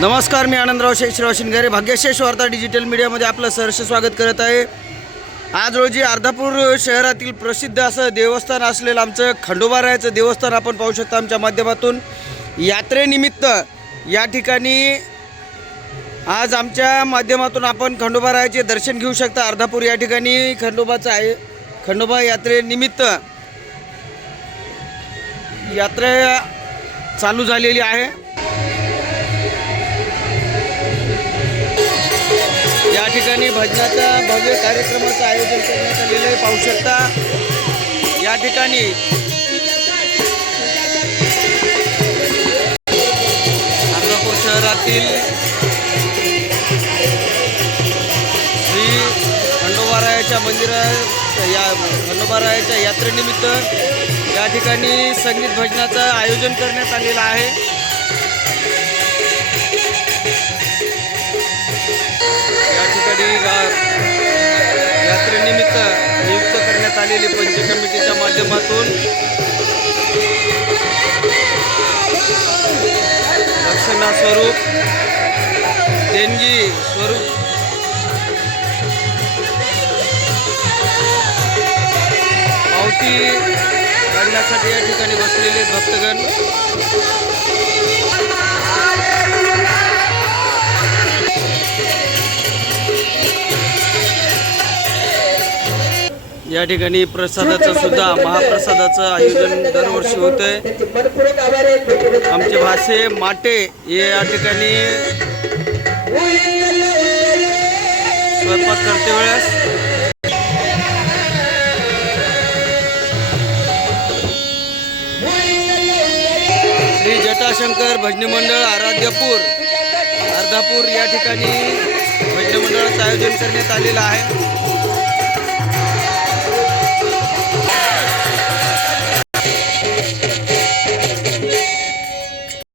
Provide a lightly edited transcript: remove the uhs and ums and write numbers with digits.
नमस्कार, मी आनंदराव शेषराव शिंगारे भाग्यशेष वार्ता डिजिटल मीडियामध्ये आपलं सहर्ष स्वागत करत आहे। आज रोजी अर्धापूर शहरातील प्रसिद्ध असं देवस्थान असलेलं आमचं खंडोबारायाचं देवस्थान आपण पाहू शकता। आमच्या माध्यमातून यात्रेनिमित्त या ठिकाणी आज आमच्या माध्यमातून आपण खंडोबारायाचे दर्शन घेऊ शकता। अर्धापूर या ठिकाणी खंडोबाचं आहे। खंडोबा यात्रेनिमित्त यात्रा चालू झालेली आहे। या ठिकाणी भजनाचा भव्य कार्यक्रमाचं आयोजन करण्यात आलेलं आहे, पाहू शकता। या ठिकाणी अर्धापूर शहरातील श्री खंडोबारायाच्या मंदिरात खंडोबारायाच्या यात्रेनिमित्त या ठिकाणी संगीत भजनाचं आयोजन करण्यात आलेलं आहे। या ठिकाणी यात्रेनिमित्त नियुक्त करण्यात आलेली पंच कमिटीच्या माध्यमातून दक्षिणा स्वरूप देणगी स्वरूप पावती काढण्यासाठी या ठिकाणी बसलेले भक्तगण या ठिकाणी प्रसादाचं सुद्धा महाप्रसादाचं आयोजन दरवर्षी होतंय। आमचे भाषे माटे हे या ठिकाणी स्वयंपाक करते वेळेस श्री जटाशंकर भजनी मंडळ अर्धापूर या ठिकाणी भजनी मंडळाचं आयोजन करण्यात आलेलं आहे।